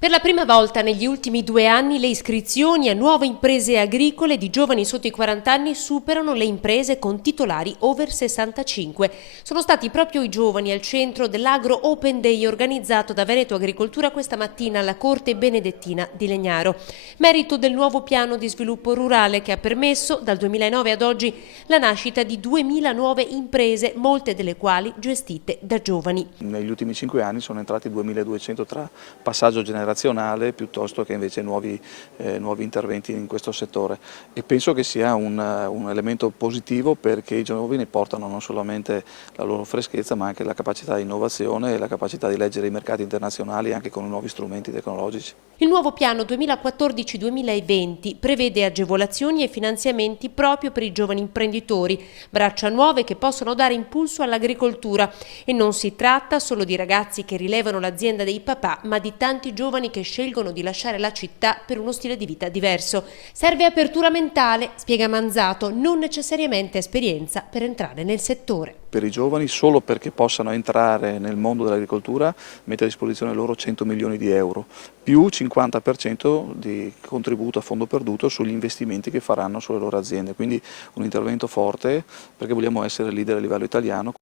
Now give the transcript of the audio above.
Per la prima volta negli ultimi 2 anni le iscrizioni a nuove imprese agricole di giovani sotto i 40 anni superano le imprese con titolari over 65. Sono stati proprio i giovani al centro dell'Agro Open Day organizzato da Veneto Agricoltura questa mattina alla Corte Benedettina di Legnaro. Merito del nuovo piano di sviluppo rurale che ha permesso dal 2009 ad oggi la nascita di 2000 nuove imprese, molte delle quali gestite da giovani. Negli ultimi 5 anni sono entrati 2200 tra passaggio generazionale piuttosto che invece nuovi interventi in questo settore, e penso che sia un elemento positivo perché i giovani portano non solamente la loro freschezza ma anche la capacità di innovazione e la capacità di leggere i mercati internazionali anche con nuovi strumenti tecnologici. Il nuovo piano 2014-2020 prevede agevolazioni e finanziamenti proprio per i giovani imprenditori, braccia nuove che possono dare impulso all'agricoltura, e non si tratta solo di ragazzi che rilevano l'azienda dei papà, ma di tanti giovani che scelgono di lasciare la città per uno stile di vita diverso. Serve apertura mentale, spiega Manzato, non necessariamente esperienza per entrare nel settore. Per i giovani, solo perché possano entrare nel mondo dell'agricoltura, mette a disposizione loro 100 milioni di euro, più 50% di contributo a fondo perduto sugli investimenti che faranno sulle loro aziende, quindi un intervento forte perché vogliamo essere leader a livello italiano.